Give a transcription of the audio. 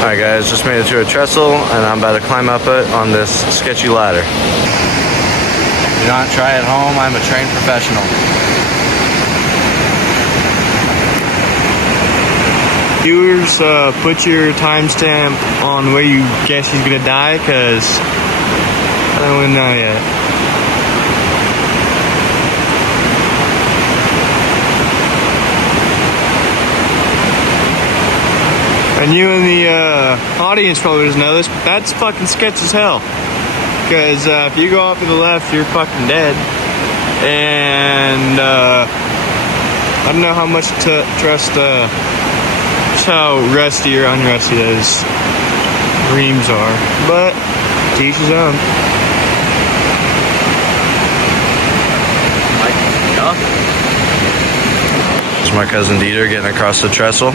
Alright guys, just made it to a trestle and I'm about to climb up it on this sketchy ladder. Do not try at home, I'm a trained professional. Viewers, put your timestamp on where you guess he's gonna die, cause I don't know yet. And you in the audience probably doesn't know this, but that's fucking sketch as hell. Cause if you go off to the left, you're fucking dead. And I don't know how much to trust just how rusty or unrusty those reams are, but to each his own. It's my cousin Dieter getting across the trestle.